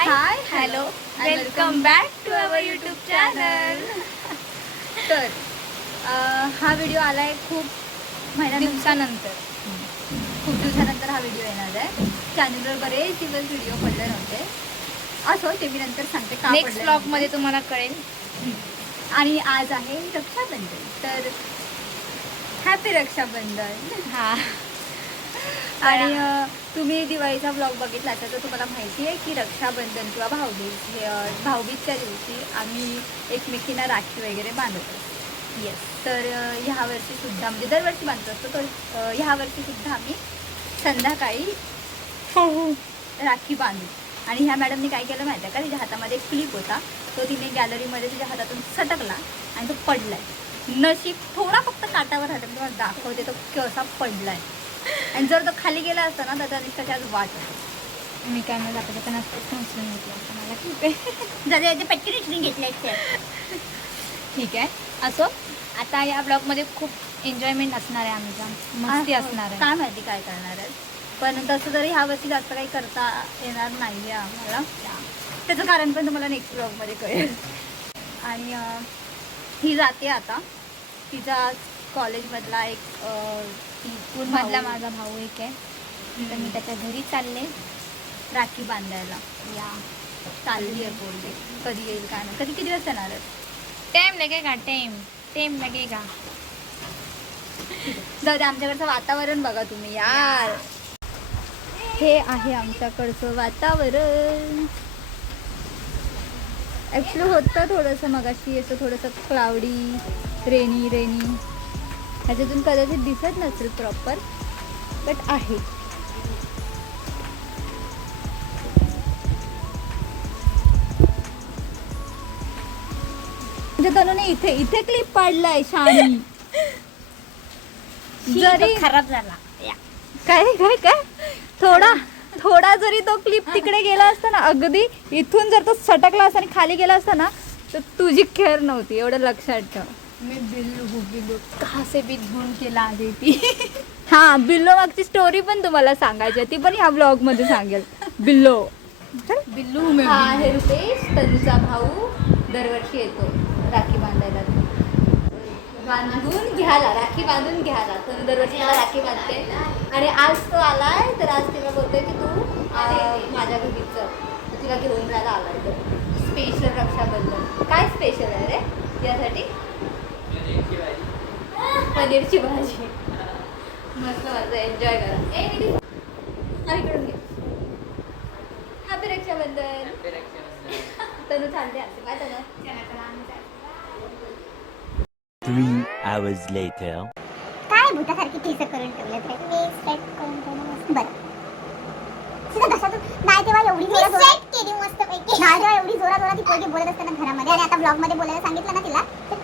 Hi hello welcome back to our YouTube channel तर अं, हा व्हिडिओ आलाय खूप महिन्यानंतर. दिवसानंतर. खूप दिवसानंतर हा व्हिडिओ येणार आहे. चॅनलवर बरेच दिवस व्हिडिओ पडले नव्हते. असो ते मी नंतर सांगते का नेक्स्ट पडले ब्लॉग नव्हते. मध्ये तुम्हाला कळेल. आणि आज आहे रक्षाबंधन. तर हॅपी रक्षाबंधन. हा. आणि तुम्ही दिवाळीचा ब्लॉग बघितला तर तुम्हाला माहिती आहे की रक्षाबंधन किंवा भाऊबीज हे भाऊबीजच्या दिवशी आम्ही एकमेकींना राखी वगैरे बांधत असतो. येस तर ह्या वर्षी सुद्धा म्हणजे दरवर्षी बांधत असतो तर ह्या वर्षी सुद्धा आम्ही संध्याकाळी राखी बांधू. आणि ह्या मॅडमनी काय केलं माहिती आहे का? तिच्या हातामध्ये एक क्लिप होता. तो तिने गॅलरीमध्ये तिच्या हातातून सटकला आणि तो पडलाय. नशीब थोडा फक्त काटावर तुम्हाला दाखवते तो कसा पडलाय. आणि जर तो खाली गेला असता ना तर त्या दिवसाची आज वाट. मी काय दाखवते पण असं उचलून घेतलं मला. ठीक आहे जर याचे पटकन उचलून घेतले ठीक आहे. असो आता या ब्लॉगमध्ये खूप एन्जॉयमेंट असणार आहे आमचा. मस्ती असणार आहे. काय माहिती काय करणार आहे. पण तसं जरी ह्या वर्षी जास्त काही करता येणार नाही आहे आम्हाला. त्याचं कारण पण तुम्हाला नेक्स्ट ब्लॉगमध्ये कळेल. आणि ही जाते आता. तिचा कॉलेजमधला एक मधला माझा भाऊ एक आहे. तर मी त्याच्या घरी चालले. राखी बांधायला. या. चालली आहे बोलते कधी येईल? काय नाही. कधी किती दिवस येणार टाइम लगेगा टाइम टाइम लगेगा. जाऊ दे आमच्याकडचं वातावरण बघा तुम्ही यार. हे आहे आमच्याकडचं वातावरण. ॲक्च्युली होतं थोडंसं मगाशी असं थोडंसं क्लाउडी रेनी रेनी ह्याच्यातून कदाचित दिसत नसेल प्रॉपर बट आहे. म्हणजे तनुने इथे इथे क्लिप पाडलाय शाणी जरी खराब झाला. काय काय काय? थोडा थोडा जरी तो क्लिप तिकडे गेला असता ना अगदी इथून जर तो सटकला असता आणि खाली गेला असता ना तर तुझी खेर नव्हती एवढं लक्षात ठेव. मी बिल्लू हो बिल्लू कहा से भी ढूंढ के ला देती हा बिल्लो मागची स्टोरी पण तुम्हाला सांगायची आहे. ती पण ह्या ब्लॉगमध्ये सांगेल. बिल्लो. बिल्लू में हा आहे रुपेश तनुचा भाऊ. दरवर्षी येतो. राखी बांधायला. बांधून घ्यायला राखी बांधून घ्यायला. तनु दरवर्षी मला राखी बांधते. आणि आज तो आलाय तर आज तिला बोलतोय की तू अं, माझ्या घरी चल तर तिला घेऊन जायला आलाय तो. स्पेशल रक्षाबंधन. काय स्पेशल आहे रे? यासाठी? पनीरची भाजी. मस्त मस्त एन्जॉय करा. ए निधी, हा इकडून घे. हॅपी रक्षाबंधन. तनु थांबते असते काय तनु. Three hours later. काय भूतासारखी केस करून ठेवलेत रे मी सेट करून ठेवलं मस्त बरं. नाही तेव्हा एवढी जोरात सेट केली मस्त पैकी नाही तेव्हा एवढी जोरात जोरात ती पोरगी बोलत असते ना घरामध्ये. आणि आता ब्लॉगमध्ये बोलायला सांगितलं ना तिला? तर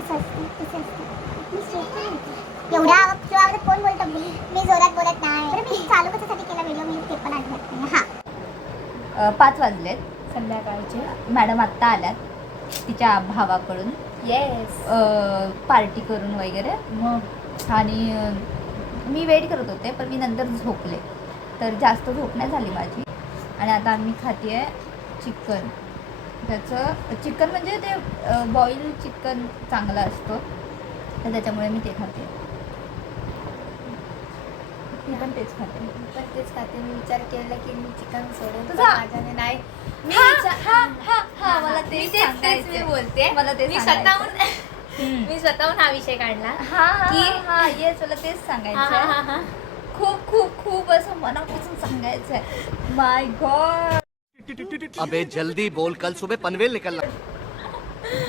असं असतं तसं असतं. एवढ्या आवाजात कोण बोलतं? मी मी जोरात बोलत नाही. बरं मी चालू कशासाठी केला व्हिडिओ मी ते पण आठवत नाही. हा. पाच वाजलेत. संध्याकाळचे. मॅडम आत्ता आल्यात तिच्या भावाकडून. येस पार्टी करून वगैरे. मग? आणि मी वेट करत होते पण मी नंतर झोपले. तर जास्त झोप नाही झाली माझी. आणि आता मी खाते चिकन. त्याचं चिकन म्हणजे ते बॉईल चिकन चांगलं असतं. तर त्याच्यामुळे मी ते खाते. ती पण तेच खाते. पण तेच खाते. मी विचार केला की मी चिकन सोडेन तुझा- माझ्याने नाही. मी हा, विचार- हा, हा, हा, मला मी तेच तेच सांगायचंय. मी बोलते. मला ते मी सांगायचंय. स्वतःहून हम्म. मी स्वतःहून हा विषय काढला. हा हा की- हा. येस मला तेच हा, सांगायचं हा, आहे. हा, हा. खूप खूप खूप असं मनापासून सांगायचं आहे. माय गॉड अबे जल्दी बोल. कल सुबह पनवेल निकलना.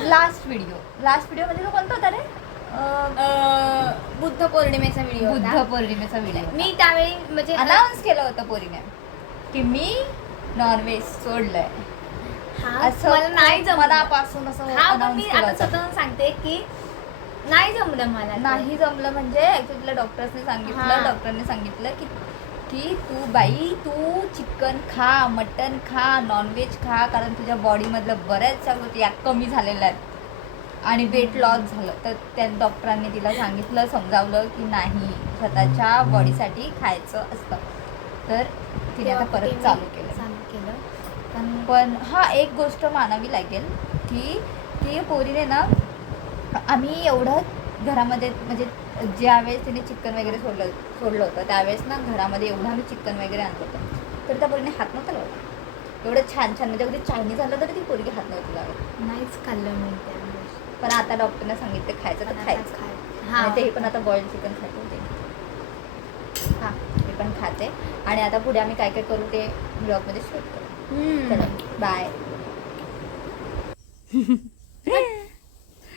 लास्ट व्हिडिओ लास्ट व्हिडिओमध्ये तो कोणता होता रे? बुद्ध पौर्णिमेचा व्हिडिओ बुद्ध पौर्णिमेचा व्हिडिओ मी त्यावेळी म्हणजे अनाऊन्स केलं होतं पोरीने की मी नॉनव्हेज सोडलंय. असं मला नाही जमलं. मनापासून असं हा मी आता सांगते की नाही जमलं मला. नाही जमलं म्हणजे तुला डॉक्टर्सने सांगितलं. डॉक्टरने सांगितलं की की तू बाई तू चिकन खा मटन खा नॉनव्हेज खा कारण तुझ्या बॉडीमधलं बऱ्याचशा गोष्टी या कमी झालेल्या आहेत. आणि वेट लॉस झालं. तर त्या डॉक्टरांनी तिला सांगितलं समजावलं की नाही स्वतःच्या बॉडीसाठी खायचं असतं. तर तिने आता परत चालू केलं. चालू केलं. पण पण हा एक गोष्ट मानावी लागेल की ती पोरीने ना आम्ही एवढं घरामध्ये म्हणजे ज्यावेळेस तिने चिकन वगैरे सोडलं सोडलं होतं त्यावेळेस ना घरामध्ये एवढं आम्ही चिकन वगैरे आणलं होतं. तर त्या पोरीने हात नव्हता लावला. एवढं छान छान म्हणजे अगदी चायनीज आणलं तरी ती पोरगी हात नव्हती लावत. नाहीच खाल्लं मी त्या. पण आता डॉक्टरने सांगितलं खायचं तर खायचं. खाय- आणि हा. तेही पण आता बॉइल्ड चिकन खाते होते हां. मी पण खाते. आणि आता पुढे आम्ही काय काय करू ते ब्लॉगमध्ये शूट करू. चला बाय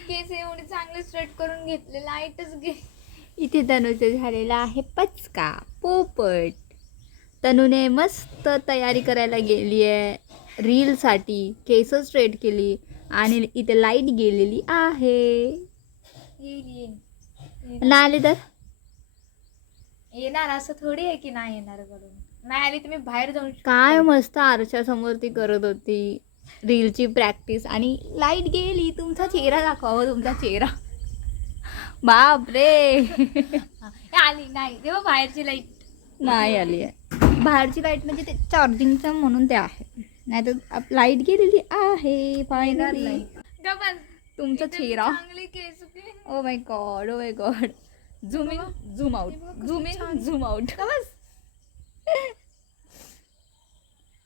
केस एवढे चांगले स्ट्रेट करून घेतले लाईटच घे. इथे तनूचं झालेला आहे पचका पोपट. तनूने मस्त तयारी करायला गेली आहे रीलसाठी केस स्ट्रेट केली. आणि इथे लाइट गेलेली आहे. नाही आली तर? येणार असं थोडी आहे की नाही येणार करून नाही आली तुम्ही बाहेर जाऊन काय मस्त आरशासमोर ती करत होती. रीलची प्रॅक्टिस आणि लाइट गेली. तुमचा चेहरा दाखवा तुमचा चेहरा. बाप रे हा, आली नाही. तेव्हा बाहेरची लाइट नाही आली आहे. बाहेरची लाइट म्हणजे ते चार्जिंगचं म्हणून ते आहे. नाही तर लाइट गेलेली आहे फायनली तुमचा चेहरा. ओ my God oh my God zoom in zoom out zoom in zoom out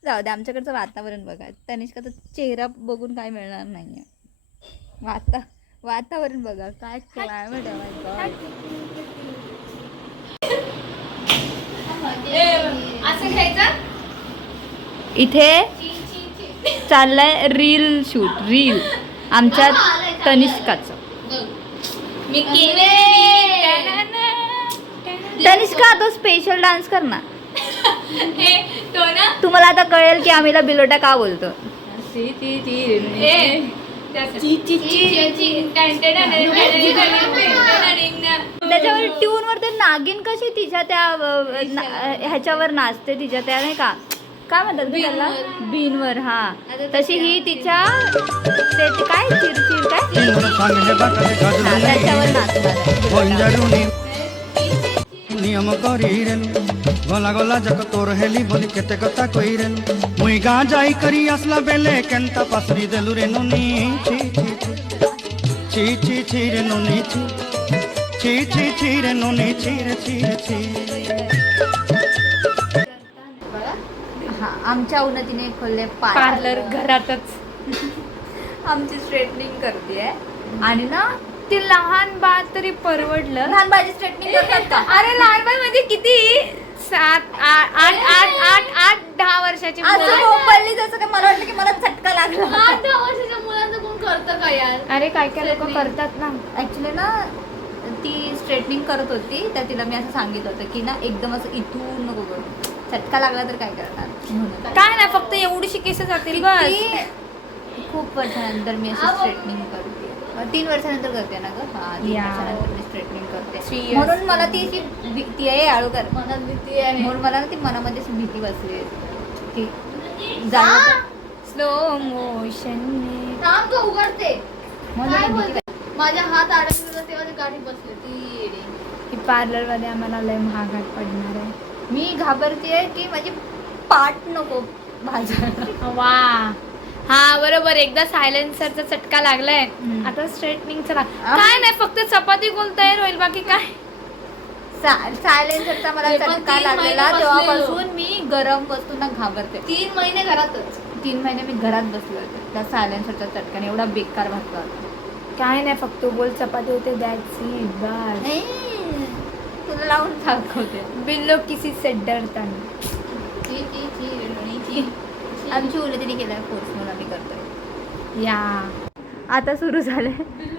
जाऊ दे आमच्याकडचं वातावरण बघा. तनिष्काचा चेहरा बघून काय मिळणार नाहीये. वाता वातावरण बघा. काय क्लायमेट आहे माय गॉड असं घ्यायचं? इथे चाललंय रील शूट रील आमच्या तनिष्काचं तनिष्का तो स्पेशल डान्स कर ना हे तो ना तुम्हाला आता कळेल की आम्हीला बिलोटा का बोलतो त्याच्यावर ट्यून वर ते नागिन कशी तिच्या त्या ह्याच्यावर नाचते तिच्या त्या नाही का काय म्हणतात गं त्याला बीनवर हा तशी ही तिच्या ते ते काय चिरचिर काय हा, त्याच्यावर नाचणार आहे. নিয়ম করিরেন গলা গলা যাক তোর হেলি বলি কেতে কথা কইরেন মুই গা যাই করি আসলা বেলে কেনতা পাসরি দেলু রে নুনি ছি ছি ছি ছি ছি রে নুনি ছি ছি ছি ছি রে নুনি ছি রে ছি রে ছি आमच्या उन्नतीने खोलले पार्लर. घरातच. आमची स्ट्रेटनिंग करते आणि ना ते लहान बाळ तरी परवडलं. लहान भाजी स्ट्रेटनिंग का? अरे लहान बाळ म्हणजे किती? सात आठ आठ आठ आठ दहा वर्षाची. बोंबलली जसं काय मला वाटलं की मला झटका लागला. आठ दहा वर्षाच्या मुलांचं कोण करतं का यार? अरे काय काय लोक करतात ना. ऍक्च्युली ना ती स्ट्रेटनिंग करत होती तर तिला मी असं सांगितलं होतं की ना एकदम असं इथून नको करू. झटका लागला तर काय करणार. काय नाही फक्त एवढीशी केस जातील बस. खूप वर्षानंतर मी अशी स्ट्रेटनिंग करते. तीन वर्षानंतर करते ना ग? हा तीन. वर्षानंतर मी स्ट्रेटनिंग करते. म्हणून मला ती अशी भीती आहे आळू कर. मनात भीती आहे. म्हणून मला ना ती मनामध्ये अशी भीती बसली आहे. तर- स्लो मोशन थांब तो उघडते. माझ्या हात अडकलेला तेव्हा ती गाठी बसली ती येडी. पार्लरमध्ये आम्हाला लय महागात पडणार आहे. मी घाबरते की माझी पाठ नको भाजायला वा. हा बरोबर. एकदा सायलेन्सरचा चटका लागलाय. आता स्ट्रेटनिंगचा लाग आ? काय नाही फक्त चपाती गोल तयार होईल. बाकी काय? सायलेन्सरचा मला चटका लागलेला. तेव्हापासून मी गरम वस्तूंना घाबरते. तीन महिने घरातच. तीन महिने मी घरात बसले होते त्या सायलेन्सरच्या चटक्याने एवढा बेकार होता काय नाही फक्त गोल चपाती होते बस. ए, तुला लावून दाखवते. बिल्लो किसी से डरता नहीं. आमची उन्नतीने केलाय कोर्स म्हणून आम्ही करतोय. या. आता सुरू झाले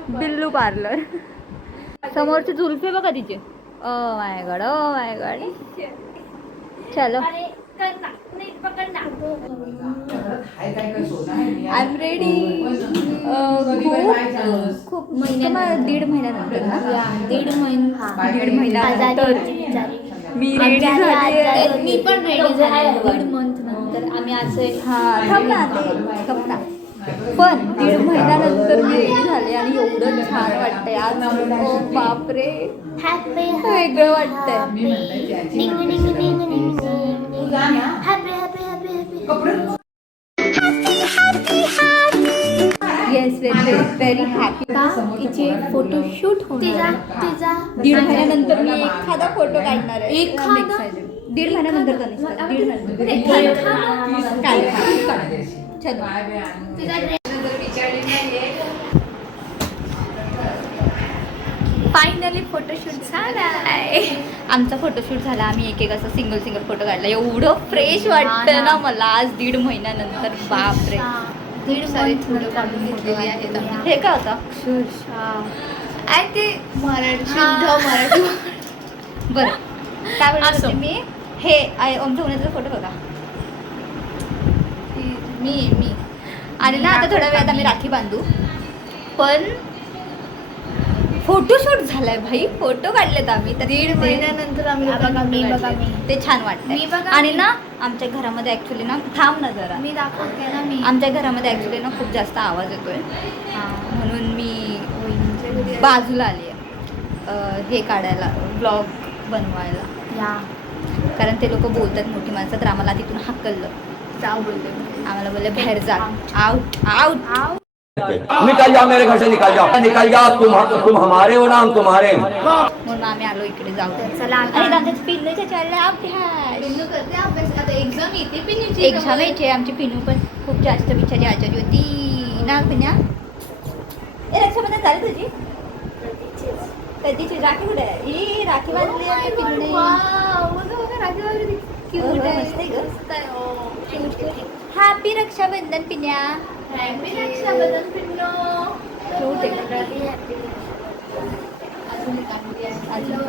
बिल्लू पार्लर समोरची जुल्फे बघा तिचे. Oh my God oh my God चलो. आय एम रेडी खूप खूप महिन्या दीड महिन्यानंतर ना दीड महिना दीड महिन्यानंतर मी रेडी झाली मी पण रेडी झाले दीड मंथ नंतर आम्ही असे हा थांब ते ना. पण दीड महिन्यानंतर मी रेडी झाले आणि एवढं छान वाटतंय. आज बापरे. वेगळं वाटतंय. येस व्हेरी हॅपी हिचे फोटोशूट तिचा तिचा. दीड महिन्यानंतर मी एखादा फोटो काढणार आहे. एखादा? दीड महिन्यानंतर दीड. तिचा फायनली फोटोशूट झालाय आमचा फोटोशूट झाला आम्ही एक एक असं सिंगल सिंगल फोटो काढला. एवढं फ्रेश वाटतं ना मला आज दीड महिन्यानंतर. बापरे. दीड सारे थोडं काढून घेतलेली आहेत हे काय होतं आणि ते मराठी शुद्ध मराठी बरं. काय. होते मी. हे आमच्या उन्हाचा फोटो बघा. मी मी. आणि ना आता थोड्या वेळात आम्ही राखी बांधू. पण फोटोशूट झालाय भाई. फोटो काढलेत आम्ही. तर दीड महिन्यानंतर आम्ही बघा, लोकांना मी photo बघा, काढले. मी. ते छान मी बघा, आणि मी. ना आमच्या घरामध्ये ऍक्च्युली ना थांब ना जरा. मी दाखवते ना मी. आमच्या घरामध्ये ऍक्च्युली ना खूप जास्त आवाज येतोय. हा. म्हणून मी वहिनीच्या घरी आहे. बाजूला आली आहे. हे काढायला ब्लॉग बनवायला. या. कारण ते लोक बोलतात मोठी माणसं तर आम्हाला तिथून हक्कललं जाऊ बोलले. आम्हाला बोलले बाहेर जा. आउट आउट निकल जाओ मेरे घर से निकल जाओ। निकल जाओ तुम तुम हमारे हो ना हम तुम्हारे हैं। म्हणून आम्ही आलो इकडे जाऊ चला चालले पिन्नू करते अभ्यास आता एक्झाम येते पिन्नूची एक्झाम यायची आमची पिनू पण खूप जास्त बिचारी आजारी होती. ना पिन्या? ए रक्षाबंधन झाली तुझी? कधीची? राखी कुठे ही राखी बांधली आहे पिनूने. बघा, बघा, राखी cute हो, आहे. मस्त आहे गं. मस्त आहे, हो. Cute, cute. हॅपी रक्षाबंधन पिन्या Happy रक्षाबंधन पिन्नू. Cute आहे. Happy, happy. अजून एक आंटी आहे. अजून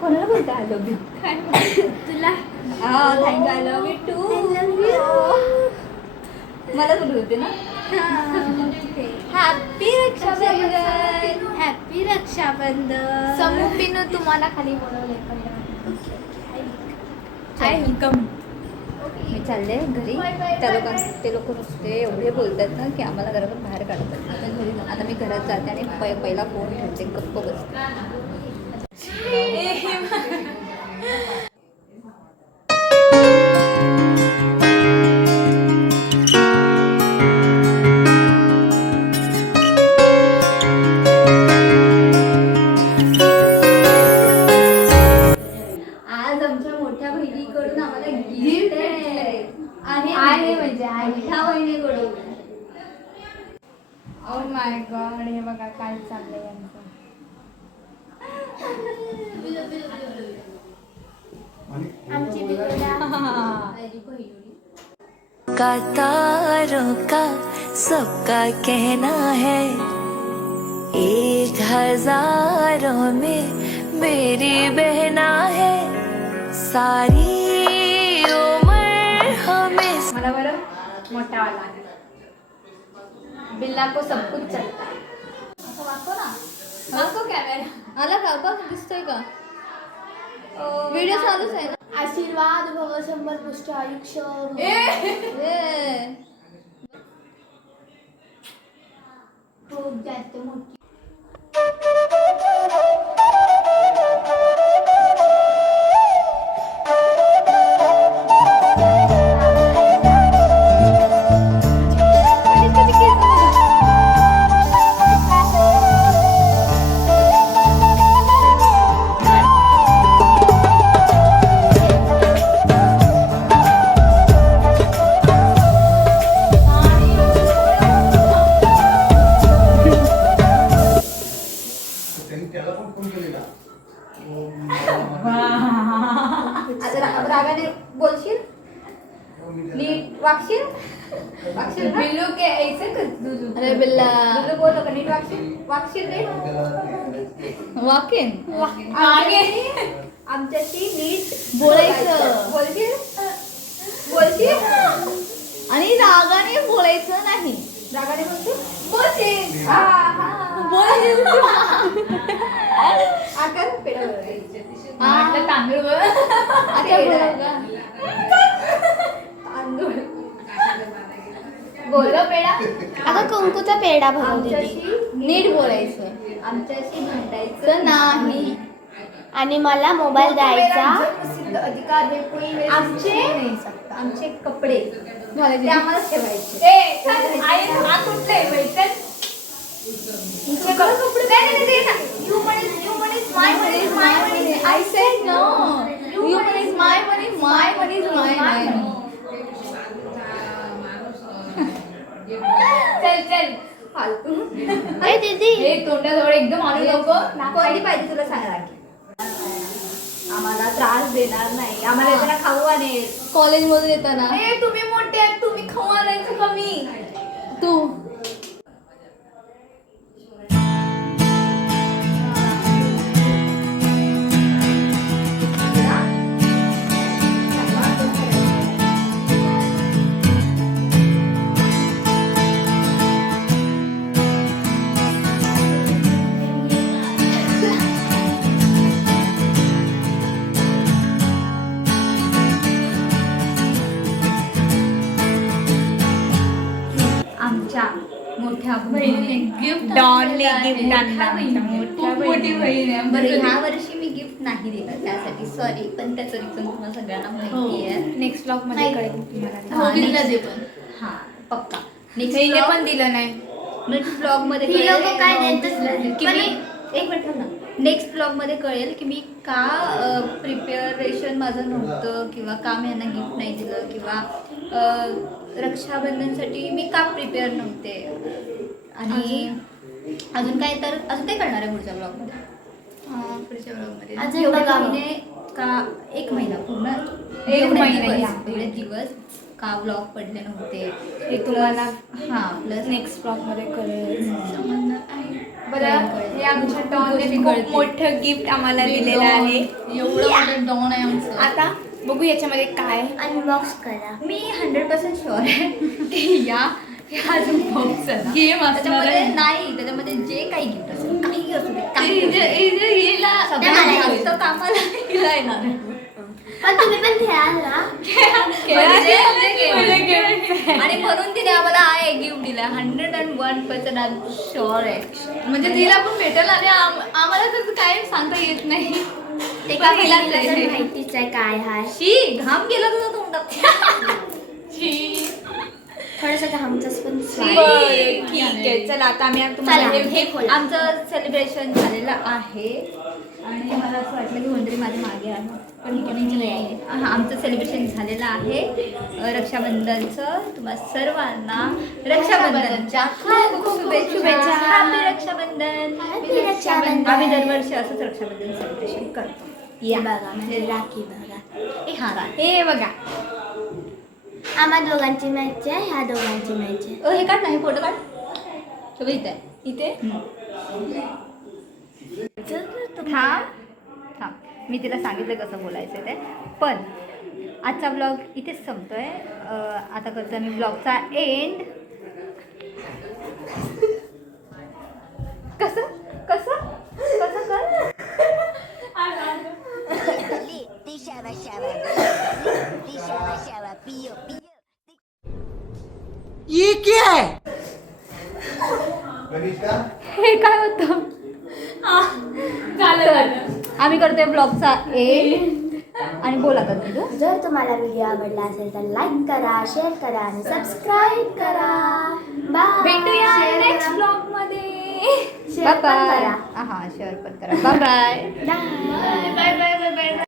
कोणाला बोलते आय लव्ह यू तुला हा thank you I love you too मला बोलत होते ना हॅपी रक्षाबंधन हॅपी रक्षाबंधन समू पिनू तुम्हाला खाली बोलवले आय वेलकम मी चालले घरी. त्या लोकां ते लोक नुसते एवढे बोलतात ना की आम्हाला घरातून बाहेर काढतात. आता घरी आता मी घरात जाते आणि पै पहिला फोन ठेवते गप्प बसते. सबका कहना है एक हज़ारों में मेरी बहना है। सारी उम्र हमें मला बरं मोठा वाला बिल्ला को सब कुछ चलता है। असं वाचतो ना वाचतो कॅमेरा आला का बघ दिसतोय का व्हिडिओ चालूच आहे ना? आशीर्वाद भव शंभर पुष्ट आयुष्य। ए. खूप जास्त मोठी. नीट वागशील वागशील ना? बिल्लू के ऐसे कर दुलू अरे बिल्ला. तुला बोललो का? नीट वागशील वागशील रे वाकेन मागे. आमच्याशी नीट बोलायचं. बोलशील? बोलशील? आणि रागाने बोलायचं नाही. रागाने बोलशील? बोलशील. हा, हा. बोलशील. आकार पेढा बोलायचं. म्हटलं तांदूळ बघ. बोलो पेडा आता कुंकूचा पेढा भरून देते नीट बोलायचं आमच्याशी भांडायचं नाही. आणि मला मोबाईल द्यायचा. अधिकार है आमचे? आमचे कपडे. घालायचे. ते आम्हाला ठेवायचे. आई हा कुठला मनी I said no. You money is my money, my money is my money. चल चल. फालतू ए दीदी हे तोंडाजवळ एकदम आणू नको. कोणती पाहिजे तुला सांग राखी आम्हाला त्रास देणार नाही. आम्हाला येताना खाऊ आणेल कॉलेज मधून येताना. ए तुम्ही मोठे आहेत तुम्ही खाऊ आणायचं कमी तू. मोठ्या गिफ्ट डॉनने गिफ्ट आणलं आमच्या मोठ्या खूप मोठी बहीण आहे. बरं ह्या वर्षी मी गिफ्ट नाही दिलं त्यासाठी सॉरी पण त्याचं रिझन तुम्हाला सगळ्यांना माहिती आहे. नेक्स्ट ब्लॉगमध्ये कळेल तुम्हाला. हा, पण. हा. पक्का. नेक्स्ट पण दिलं नाही. नेक्स्ट ब्लॉगमध्ये ही काय. की मी एक मिनिट ना. नेक्स्ट ब्लॉगमध्ये कळेल की मी का प्रिपेरेशन माझं नव्हतं किंवा का मी यांना गिफ्ट नाही दिलं किंवा रक्षाबंधनसाठी मी का प्रिपेअर नव्हते? आणि अजून? काय तर अजून काय करणार आहे पुढच्या ब्लॉगमध्ये हा, पुढच्या ब्लॉगमध्ये अजून एवढे बघावं. महिने का एक महिना पूर्ण? एक एवढे महिना, दिवस- या. एवढे दिवस का ब्लॉग पडले नव्हते? हे तुम्हाला हा प्लस नेक्स्ट ब्लॉगमध्ये कळेल बरं कळेल. हे आमच्या डॉनने. मोठं गिफ्ट आम्हाला दिलेलं आहे. एवढं मोठं डॉन आहे आमचं. आता बघू याच्यामध्ये काय अनबॉक्स करा. मी हंड्रेड पर्सेंट शुअर आहे की या ह्या बॉक्स गेम त्याच्यामध्ये. नाही त्याच्यामध्ये जे काही गिफ्ट असेल असू दे हिला कामाला हिला येणार आहे. पण तुम्ही पण खेळाल ना? म्हणजे म्हणजे. आणि म्हणून तिने आम्हाला आहे गिफ्ट दिलं. Hundred and one percent I sure आहे. म्हणजे तिला पण भेटेल आणि आम- आम्हाला तर काय सांगता येत नाही. ते का. माहितीच आहे काय हाय. शी घाम गेला तुझा तोंडात. थोडस घामचंच पण बरं, ठीक आहे. चला आता आम्ही तुम्हाला हे-. आमचं सेलिब्रेशन झालेलं आहे. आणि मला असं वाटलं की कोणतरी माझ्या मागे आहे. पण कोणीच नाही आहे. आमचं सेलिब्रेशन झालेलं आहे. रक्षाबंधनचं. तुम्हा सर्वांना रक्षाबंधनच्या खूप खूप शुभेच्छा. हॅपी रक्षाबंधन. आम्ही दरवर्षी असंच रक्षाबंधन सेलिब्रेशन करतो. या. बघा म्हणजे राखी बघा. ए, हा रा हे बघा. आम्हा दोघांची मॅच आहे ह्या दोघांची मॅच आहे. ओ हे काढ ना हे फोटो काढ. तो बघ इथे? इथे थांब. थांब. मी तिला सांगितलं कसं बोलायचं ते. पण आजचा ब्लॉग इथेच संपतोय. आता करतो आम्ही ब्लॉगचा एंड कसं? कसं? कसं कर हे? काय होतं? झालं झालं. आम्ही करतोय ब्लॉगचा एंड आणि बोला तर तू जर तुम्हाला व्हिडिओ आवडला असेल तर लाईक करा शेअर करा आणि सबस्क्राईब करा. बाय भेटूया नेक्स्ट ब्लॉगमध्ये बाय करा. हा शेअर पण करा. Bye bye bye bye bye bye bye